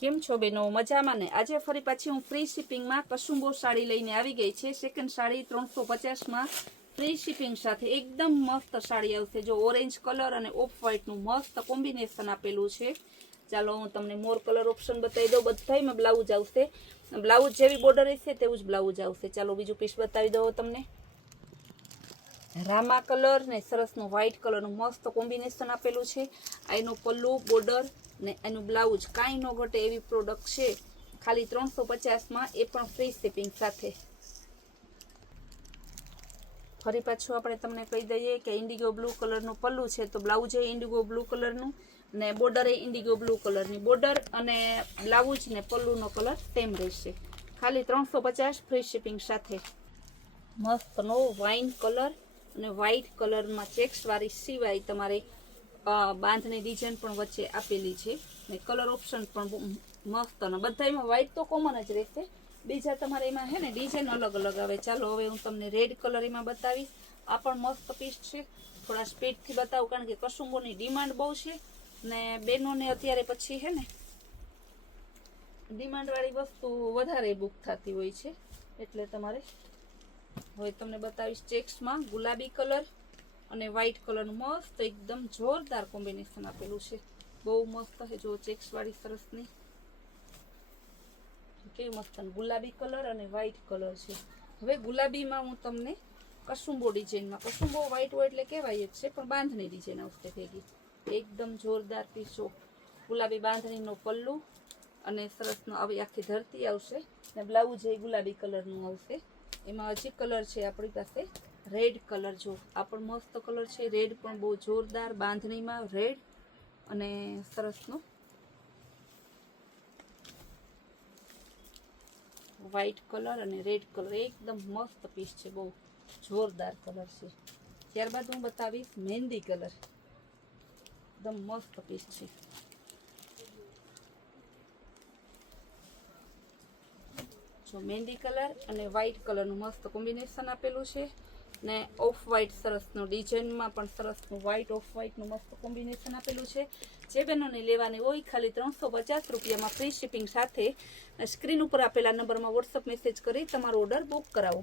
કેમ છો બેનો? મજામાં ને? આજે ફરી પાછી હું ફ્રી શિપિંગમાં કસુંબો સાડી લઈને આવી ગઈ છે. સેકન્ડ સાડી 350માં ફ્રી શિપિંગ સાથે એકદમ મસ્ત સાડી આવશે. જો ઓરેન્જ કલર અને ઓફ વ્હાઈટનું મસ્ત કોમ્બિનેશન આપેલું છે. ચાલો હું તમને મોર કલર ઓપ્શન બતાવી દઉં. બધામાં બ્લાઉઝ આવશે. બ્લાઉઝ જેવી બોર્ડર હશે તેવું જ બ્લાઉઝ આવશે. ચાલો બીજું પીસ બતાવી દઉં તમને. રામા કલર ને સરસનું વ્હાઈટ કલરનું મસ્ત કોમ્બિનેશન આપેલું છે. આ એનું પલ્લુ બોર્ડર ને એનું બ્લાઉઝ કાંઈ ન ઘટે એવી પ્રોડક્ટ છે. ખાલી 350માં, એ પણ ફ્રી શિપિંગ સાથે. ફરી પાછું આપણે તમને કહી દઈએ કે ઇન્ડિગો બ્લુ કલરનું પલ્લુ છે, તો બ્લાઉઝ એ ઇન્ડિગો બ્લુ કલરનું ને બોર્ડર એ ઇન્ડિગો બ્લુ કલરની બોર્ડર અને બ્લાઉઝ ને પલ્લુનો કલર સેમ રહેશે. ખાલી 350 ફ્રી શિપિંગ સાથે. મસ્તનો વાઇન કલર અને વ્હાઈટ કલરમાં ચેક્સ વાળી સિવાય તમારે બાંધની ડિઝાઇન પણ વચ્ચે આપેલી છે ને કલર ઓપ્શન પણ મસ્ત. અને બધામાં વ્હાઈટ તો કોમન જ રહેશે. બીજા તમારે એમાં હે ને ડિઝાઇન અલગ અલગ આવે. ચાલો હવે હું તમને રેડ કલર એમાં બતાવીશ. આ પણ મસ્ત પીસ છે. થોડા સ્પીડથી બતાવું કારણ કે કસુંબોની ડિમાન્ડ બહુ છે ને બેનોને અત્યારે પછી હે ને ડિમાન્ડવાળી વસ્તુ વધારે બુક થતી હોય છે. એટલે તમારે હવે તમને બતાવીશ ચેક્સમાં ગુલાબી કલર અને વ્હાઈટ કલરનું મસ્ત એકદમ જોરદાર કોમ્બિનેશન આપેલું છે. બહુ મસ્ત છે. જો ચેક્સ વાળી સરસની કેવી મસ્ત ગુલાબી કલર અને વ્હાઈટ કલર છે. હવે ગુલાબીમાં હું તમને કસુંબો ડિઝાઇનમાં, કસુંબો વ્હાઈટ હોય એટલે કહેવાય જ છે, પણ બાંધણી ડિઝાઇન આવશે ભેગી. એકદમ જોરદાર પીસો. ગુલાબી બાંધણીનો પલ્લુ અને સરસનો આવી આખી ધરતી આવશે ને બ્લાઉઝ એ ગુલાબી કલરનું આવશે. એમાં હજી કલર છે આપણી પાસે રેડ કલર. જો આ પણ મસ્ત કલર છે. રેડ પણ બહુ જોરદાર બાંધણીમાં રેડ અને સરસનો વ્હાઈટ કલર અને રેડ કલર એકદમ મસ્ત પીસ છે. બહુ જોરદાર કલર છે. ત્યારબાદ હું બતાવીશ મહેંદી કલર. એકદમ મસ્ત પીસ છે. જો મહેંદી કલર અને વ્હાઈટ કલરનું મસ્ત કોમ્બિનેશન આપેલું છે ને ઓફ વ્હાઈટ સરસનું ડિઝાઇનમાં પણ સરસનું વ્હાઈટ ઓફ વ્હાઈટનું મસ્ત કોમ્બિનેશન આપેલું છે. જે બહેનોને લેવાની હોય ખાલી 350 રૂપિયામાં ફ્રી શિપિંગ સાથે સ્ક્રીન ઉપર આપેલા નંબરમાં વોટ્સઅપ મેસેજ કરી તમારો ઓર્ડર બુક કરાવો.